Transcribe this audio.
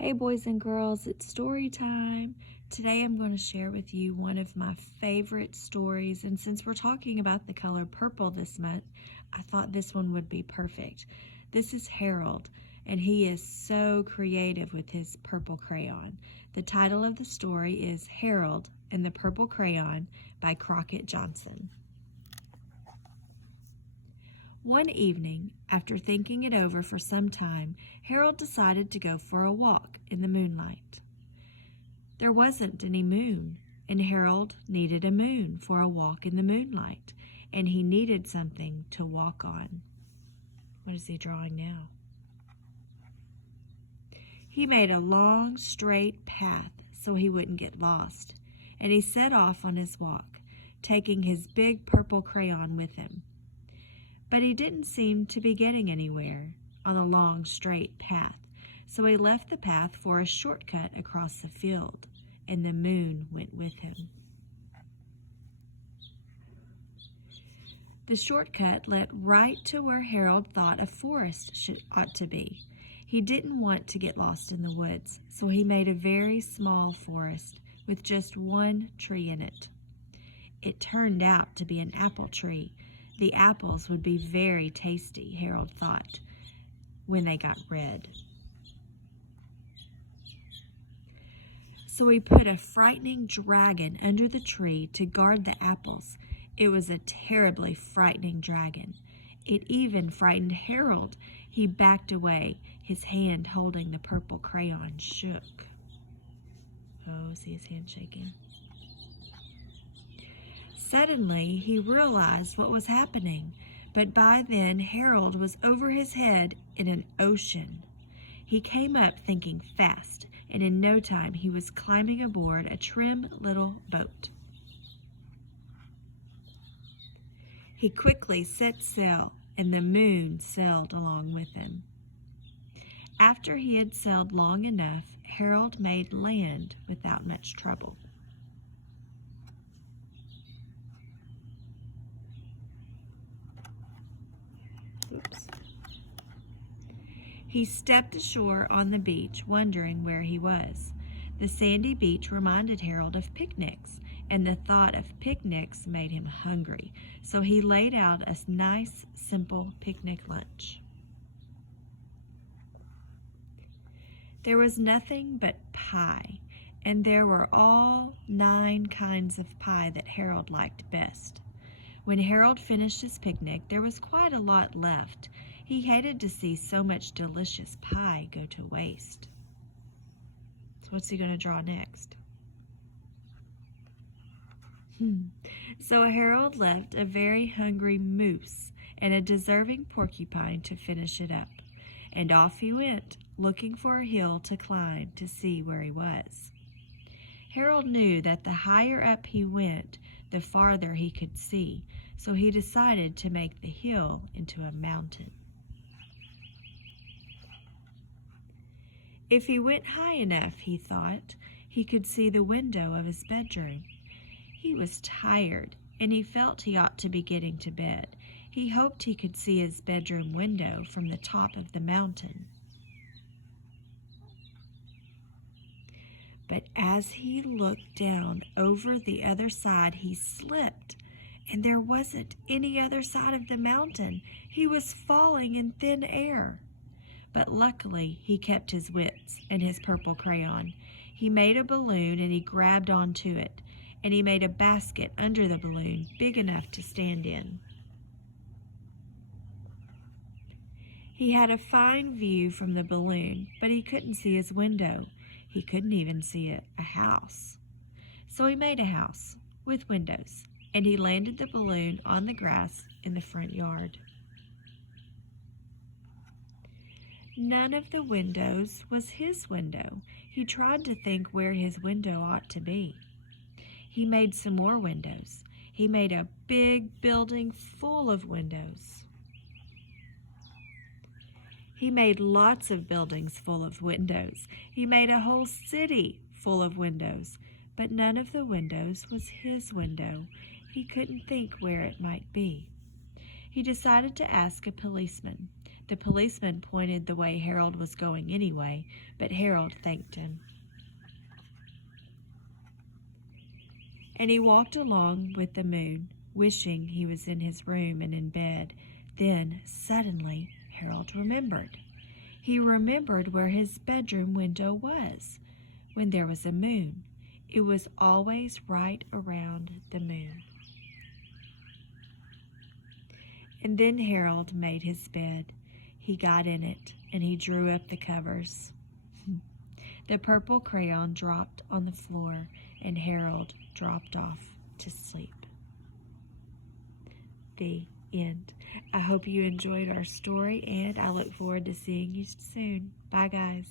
Hey boys and girls, it's story time. Today I'm going to share with you one of my favorite stories, and since we're talking about the color purple this month, I thought this one would be perfect. This is Harold, and he is so creative with his purple crayon. The title of the story is Harold and the Purple Crayon by Crockett Johnson. One evening, after thinking it over for some time, Harold decided to go for a walk in the moonlight. There wasn't any moon, and Harold needed a moon for a walk in the moonlight, and he needed something to walk on. What is he drawing now? He made a long, straight path so he wouldn't get lost, and he set off on his walk, taking his big purple crayon with him. But he didn't seem to be getting anywhere on the long, straight path, so he left the path for a shortcut across the field, and the moon went with him. The shortcut led right to where Harold thought a forest ought to be. He didn't want to get lost in the woods, so he made a very small forest with just one tree in it. It turned out to be an apple tree. The apples would be very tasty, Harold thought, when they got red. So he put a frightening dragon under the tree to guard the apples. It was a terribly frightening dragon. It even frightened Harold. He backed away. His hand holding the purple crayon shook. Oh, see his hand shaking? Suddenly, he realized what was happening, but by then Harold was over his head in an ocean. He came up thinking fast, and in no time he was climbing aboard a trim little boat. He quickly set sail, and the moon sailed along with him. After he had sailed long enough, Harold made land without much trouble. Oops. He stepped ashore on the beach, wondering where he was. The sandy beach reminded Harold of picnics, and the thought of picnics made him hungry, so he laid out a nice, simple picnic lunch. There was nothing but pie, and there were all 9 kinds of pie that Harold liked best. When Harold finished his picnic, there was quite a lot left. He hated to see so much delicious pie go to waste. So what's he going to draw next? So Harold left a very hungry moose and a deserving porcupine to finish it up. And off he went, looking for a hill to climb to see where he was. Harold knew that the higher up he went, the farther he could see, so he decided to make the hill into a mountain. If he went high enough, he thought, he could see the window of his bedroom. He was tired, and he felt he ought to be getting to bed. He hoped he could see his bedroom window from the top of the mountain. But as he looked down over the other side, he slipped, and there wasn't any other side of the mountain. He was falling in thin air. But luckily, he kept his wits and his purple crayon. He made a balloon, and he grabbed onto it, and he made a basket under the balloon big enough to stand in. He had a fine view from the balloon, but he couldn't see his window. He couldn't even see a house. So he made a house with windows, and he landed the balloon on the grass in the front yard. None of the windows was his window. He tried to think where his window ought to be. He made some more windows. He made a big building full of windows. He made lots of buildings full of windows. He made a whole city full of windows, but none of the windows was his window. He couldn't think where it might be. He decided to ask a policeman. The policeman pointed the way Harold was going anyway, but Harold thanked him. And he walked along with the moon, wishing he was in his room and in bed. Then, suddenly, Harold remembered. He remembered where his bedroom window was. When there was a moon, it was always right around the moon. And then Harold made his bed. He got in it, and he drew up the covers. The purple crayon dropped on the floor, and Harold dropped off to sleep. The end. I hope you enjoyed our story, and I look forward to seeing you soon. Bye, guys.